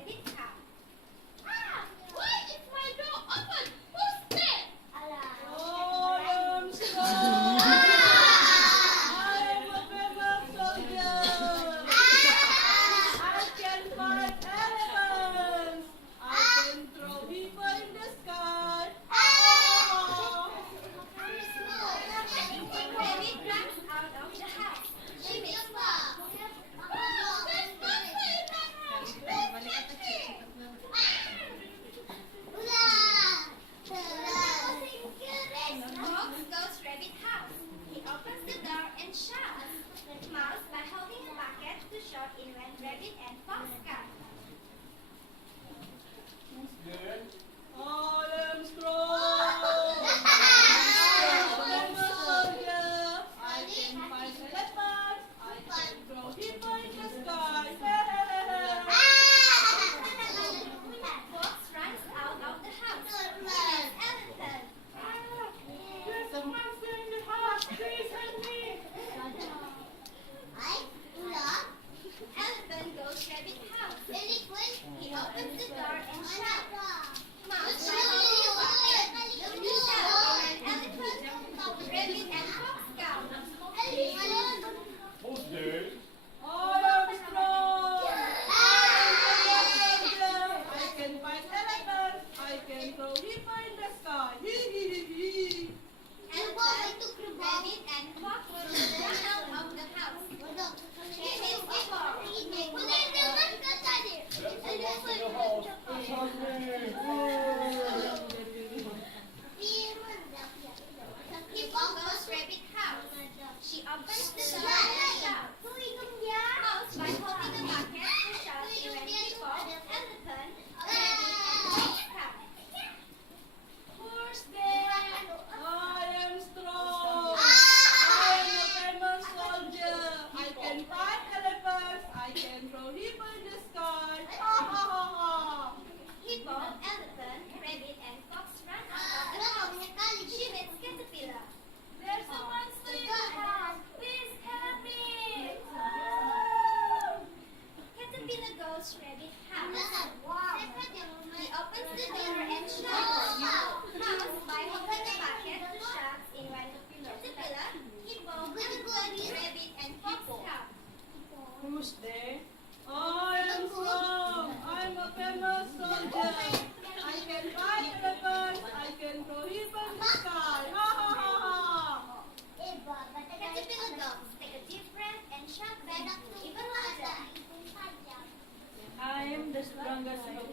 rabbit cow. Ah! Why is my door open? Who's there? Oh, I'm so I am a famous soldier. I can fight elephants. I can throw people in the sky. Rabbit runs out of the house. She makes Fox goes rabbit house. He opens the door and shouts. Mouse by holding a bucket to shove in when rabbit and fox come. I am strong. I am a soldier. I can fight elephants. I can throw people in the sky. Fox runs out of the house. He meets elephant. There's a monster in the house. Please help me. Elephant goes rabbit house. He opens the door and shouts. Mouse by holding a bucket to shove in when elephant, rabbit and fox come. Who's there? I am strong. I am a soldier. I can fight elephants. I can throw people in the sky. Elephant, rabbit and fox run out of the house. He meets people. There's a monster in the house. It's hungry. Hippo goes rabbit house. She opens the door and shouts. Mouse by holding a bucket to shove in when hippo, elephant, rabbit and fox come. Who's there? I am strong. I am a famous soldier. I can fight elephants. I can throw people in the sky. Hippo, elephant, rabbit and fox run out of the house. She meets caterpillar. There's a monster in the house. Please help me. Caterpillar goes rabbit house. He opens the door and shouts. Mouse by holding a bucket to shove in when caterpillar, hippo, elephant, rabbit and fox come. Who's there? I am strong. I'm a famous soldier. I can fight elephants. I can throw people in the sky. Caterpillar goes, take a deep breath and shout back even louder. I am the strongest of